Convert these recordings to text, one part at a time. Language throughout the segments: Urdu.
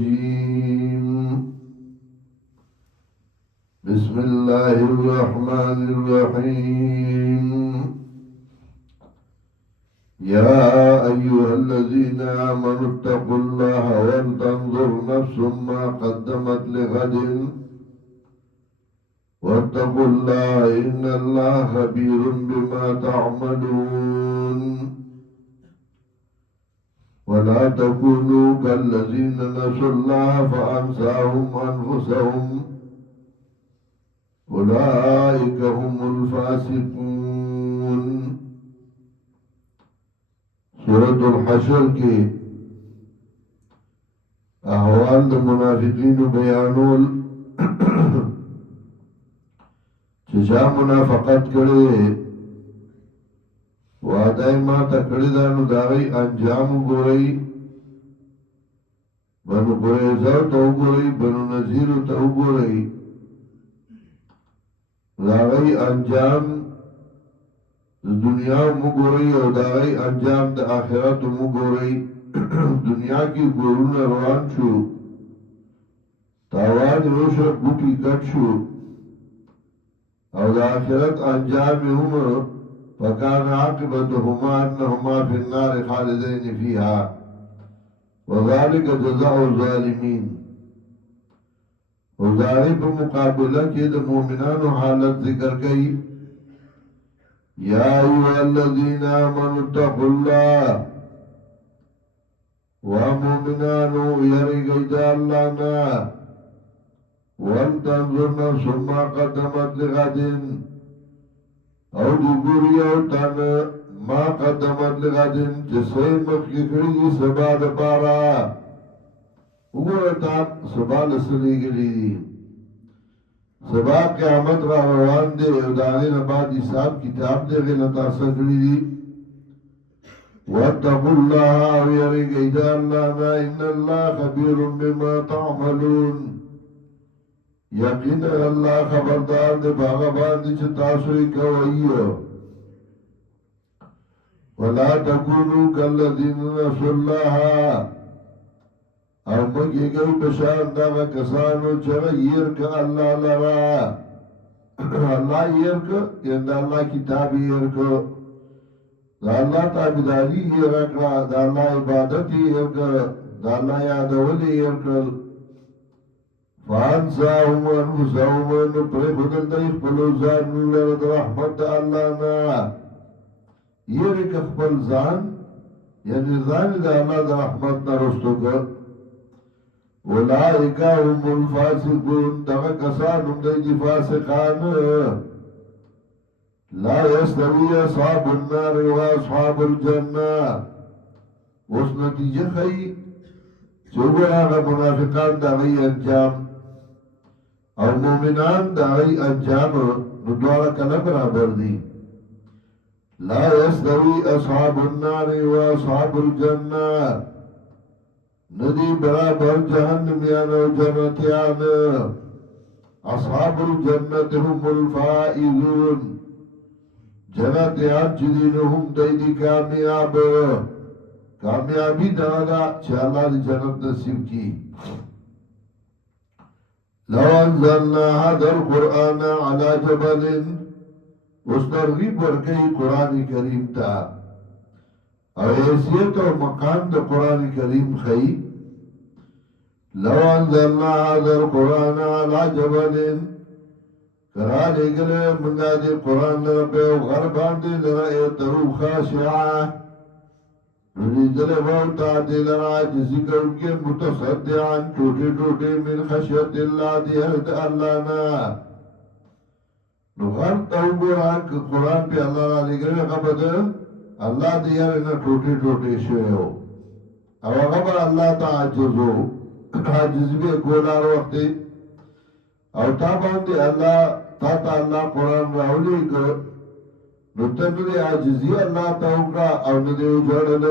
الرجيم بسم الله الرحمن الرحيم يا أيها الذين آمنوا اتقوا الله ولتنظر نفس ما قدمت لغد واتقوا الله إن الله خبير بما تعملون ولا تكونوا كالذين نسوا الله فأنساهم أنفسهم أولئك هم الفاسقون سورة الحشر کے احوال د منافقین بیانول چشا منافقت کرے وعدائی ما تکڑی دانو داغی انجام گوری بنو قریظہ تو گوری بنو نذیر تو گوری داغی انجام دنیا مگوری او داغی انجام دا آخرت مگوری دنیا کی گورون روان شو تاوان روشا بوٹی کٹ شو او دا آخرت انجام هم فکان عاقبتهما انهما فی النار خالدین فیها وذالک جزاء الظالمین او داغی پا مقابلہ کی دا مومنان حالت ذکر گئی یا ایوہ الذین آمنوا اتقوا اللہ ومؤمنانو یرگئی دا اللہ نا وَلْتَنْظُرْ نَفْسٌ مَا قَدَّمَتْ لِغَدٍ او دی گوری او تن ما قدمت لغد جسے مخی کری دی سبا دا پارا اگورتا سبا لسلی گلی دی سبا قیامت را روان دے او داغین بعد حساب کتاب دے غلطا سکلی دی وَاتَّقُوا اللَّهَ وَيَرِقَيْ دَا اللَّهَ إِنَّ اللَّهَ خَبِيرٌ بِمَا تَعْمَلُونَ یقین اللہ خبردار دے باغا باندی چھ تاثری کوئیو وَلَا تَكُونُوا كَالَّذِينَ نَسُوا اللَّهَ او مکی گئی بشان داغا کسانو چگا یرک اللہ لرا اللہ یرک یند اللہ کتابی یرک دا اللہ تابداری یرک دا اللہ عبادتی یرک دا اللہ یادولی یرک فانساهم انفسهم انو پر خودل دا اخبرو زانو لرد رحمت اللہ نا یہ رک اخبر زان یعنی زان دا اللہ دا رحمت نا رستو کر اولائکا هم الفاسقون دغا کسان هم دی فاسقان لا یستوی اصحاب النار و اصحاب الجنہ اس نتیجہ خی چوبر آغا منافقان دا غی انجام اور مومنان دا غی انجام ندوارا کنا برابر دی لا یستوی اصحاب النار و اصحاب الجنہ ندی برابر جہنمیان و جنتیان اصحاب الجنت هم الفائزون جنتیان چدین هم دیدی کامیابی دادا چھے اللہ دی جنت نصیب کی لو انزلنا هذا القرآن على جبل اس ترغیب ورکی قرآن کریم تا او حیثیت و مقام دا قرآن کریم خی لو انزلنا هذا القرآن على جبل کرا لے گلے منگا دی قرآن لربے و غربان دی لرائیتو خاشعا ریدل موتا دل راج ذکر کے متصدعان ٹوٹے ٹوٹے من خشیت اللہ دی حد اللہ نا نو غرب تاوگوران کہ قرآن پہ اللہ را لگر غبد اللہ دی نا ٹوٹے ٹوٹے شوئے ہو او غبر اللہ تا عجز ہو عجز بے گولار وقتی او تا باندے اللہ تا اللہ قرآن راولی کر نتبلی عجزی اللہ تاوکرا او ندیو جوڑل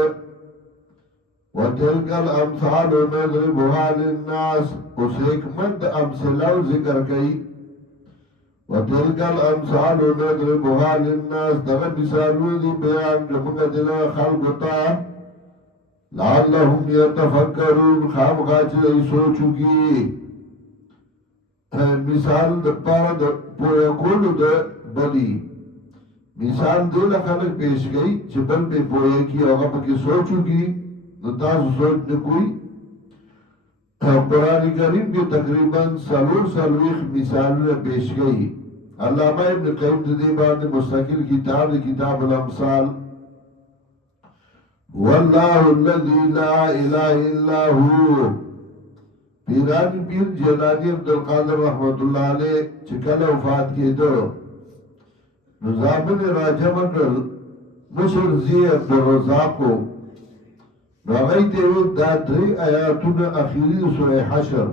وَتِلْكَ الْأَمْثَالُ نَضْرِبُهَا لِلنَّاسِ اس حکمت امثلہ ذکر کئی وَتِلْكَ الْأَمْثَالُ نَضْرِبُهَا لِلنَّاسِ دغا مثالو دی بیان کمگا دل خلقتا لعلهم يتفکرون خامخا چې دوی سوچ وکړي. مثال د پاره د پوهه کولو د بدی مثال دې له خلک پیش کړي چې بل به پوهه کی هغه پکې سوچ وکړي نو تاسو سوچ نه کوئ. قرآن کریم کې تقریبا سلوخ مثالونه پیش کړي. علامہ ابن قیم دې باندې مستقل کتاب الامثال. والله الذي لا اله الا هو. پیرانی پیر جیلانی عبدالقادر رحمت اللہ علیہ چکل وفات کېدو نو زامن راجمع کړل مشر زی عبدالرزاقو نو هغه ته وی دا درې آیاتونه اخیری سورې حشر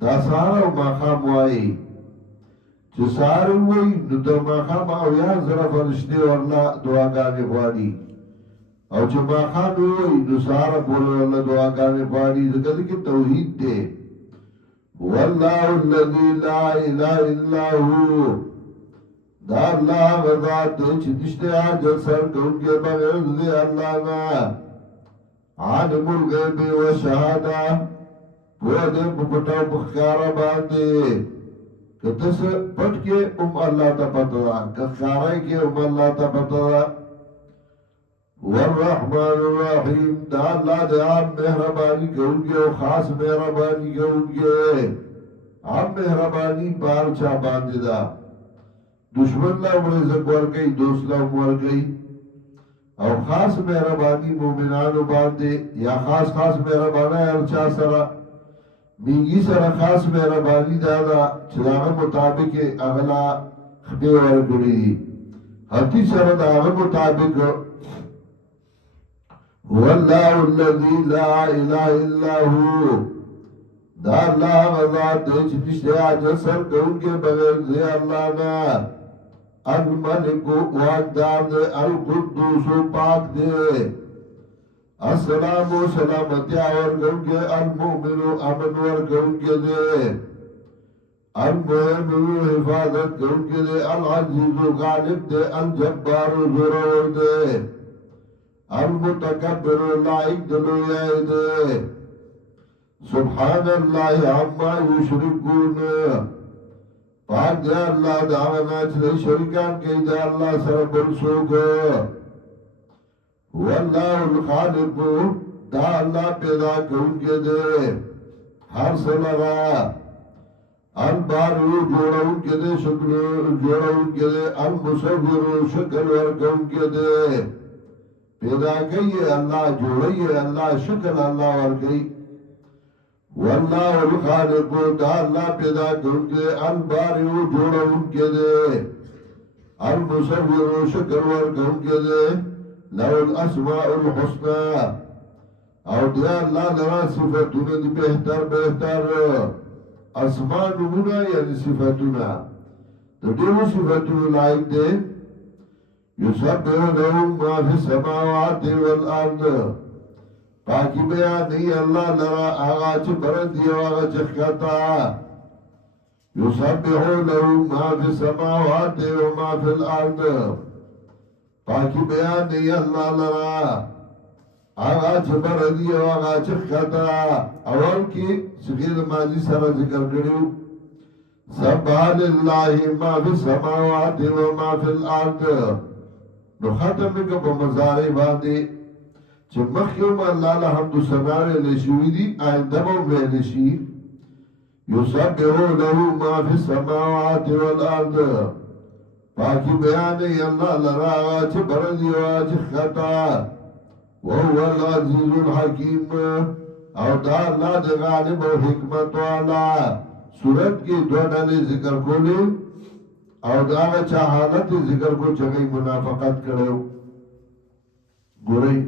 دا سهار او ماښام وایي چې سهار وایي نو د ماښام اویا زره فرشتې ورله دعاګانې غواړي او چې ماښام وایي نو سهار پورې ورله دعاګانې غواړي ځکه کې توحید دی. والله الذي لا اله الا هو. دا الله غزاد دی چې نشته عاجز سرکونکي بغیر د الله نه. عالم الغیب و شهاده پوه دې په پټو په ښکاره باندې که ته څه پټ کې الله ته پته ده که ښکاره کې الله ته پته ده. والرحمن الرحیم دا اللہ دے عام مہربانی کہونگے اور خاص مہربانی کہونگے. عام مہربانی پار چا باندے دا دشمن لا ورزق ورگئی دوست لا ورگئی اور خاص مہربانی مومنانو باندے یا خاص مہربانا ہے ارچا سرا مینگی سرا خاص مہربانی دادا چلاغا مطابق اغلا خبی ورگڑی حتی سرا دا اغلا مطابق والله الذي لا اله الا هو. دا اللہ غزاد دے چې نشته عاجز سرکونکي بغیر د الله نه. الملک واقدار دے القدوس پاک دے. السلام و سلامتی ورکونکي المؤمن امن ورکونکي دے. المؤمن حفاظت کونکي دے. العزیز غالب دے. الجبار زورور دے. المتکبر لائق دلویائی دے. سبحان اللہ عما یشرکون. پاک دے اللہ دعوانا چلے شرکان کئی دے اللہ سر بلسوک. واللہ الخالق دا اللہ پیدا کونکے دے ہر سلغا. البارو جوڑاونکے دے شکل جوڑاونکے دے. المصور شکل ورکونکے دے. پیدا کئی اللہ جوڑی اللہ شکل اللہ ورگئی. واللہ الخالق دا اللہ پیدا کرنکے. الباریو جوڑا انکے دے. المصور شکل ورگونکے دے. لو الاسماء الحسنى او دیا اللہ لرا صفتون دی بہتر اسماء نمونا یعنی صفتونا تو دیو صفتون لائق دے. یسبح له ما فی السماوات والارض. پاکی بیان نہیں اللہ لرا آغا چھ برندی و آغا چھ خطا. یسبح له ما فی السماوات وما فی الارض. پاکی بیان نہیں اللہ لرا آغا چھ برندی و آغا چھ خطا. اول کی سخیر ماضی سر ذکر کریو. سبح للہ ما فی السماوات وما فی الارض. نو ختم نکا پا مزاری باندی چه مخیوم اللہ لحمد سناری لشوی دی آئنده با ویلشی. یسبحو لہو ما فی السماوات والارض. پاکی بیانی اللہ لراغا چه بردی و آج خطا. وهو العزیز الحکیم. او دا اللہ دی غالب و حکمت والا. سورت کی دو ڈالی ذکر کولی او دا چا حالت ذکر کو چگئی منافقت کرو گورئی